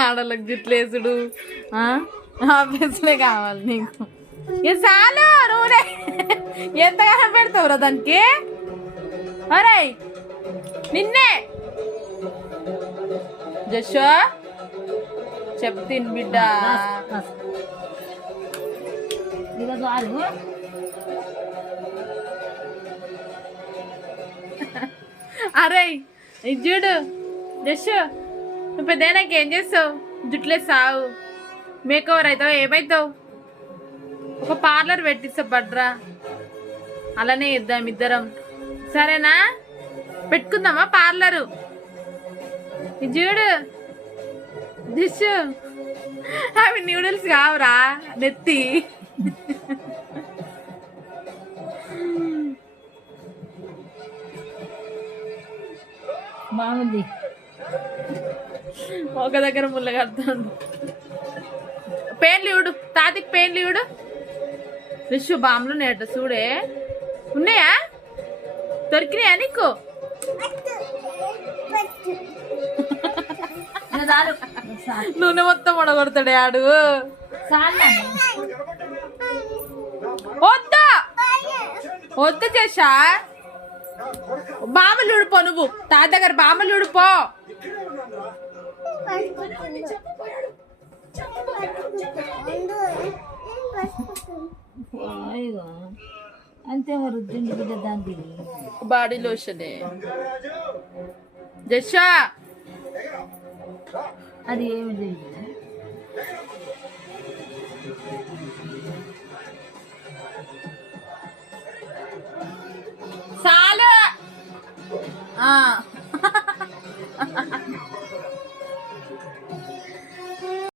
ఆడలకు జుట్లేసుడు ఆఫీస్లే కావాలి నీకు. చాలు నూనె ఎంతగానో పెడతావురా దానికి. అరే నిన్నే జషో చెప్తిన్ బిడ్డ. అరే ఇది చూడు జషో, నువ్వు పెద్దనాక ఏం చేస్తావు? జుట్లే సావు, మేకవర్ అవుతావు, ఏమవుతావు? ఒక పార్లర్ పెట్టిస్తా పడ్రా, అలానే ఇద్దాం ఇద్దరం, సరేనా? పెట్టుకుందామా పార్లరు? ఇది చూడు దిష్, అవి న్యూడిల్స్ కావురా నెత్తి. బాగుంది. ఒక దగ్గర ముళ్ళ కడతాడు. పేన్లు ఇవుడు తాతికి, పేన్లు ఇవుడు. రిషు బాంబులు నేట చూడే, ఉన్నాయా? దొరికినాయా నీకు? నూనె మొత్తం ఉడగొడతాడే ఆడు. వద్దా వద్దు చేసా, బాంబులు ఉడిపో నువ్వు, తాత దగ్గర బాంబులు ఉడిపో. అంతే మరి దానికి బాడీ లోషనే జషా. అది ఏమి తెలియదు. చాలు.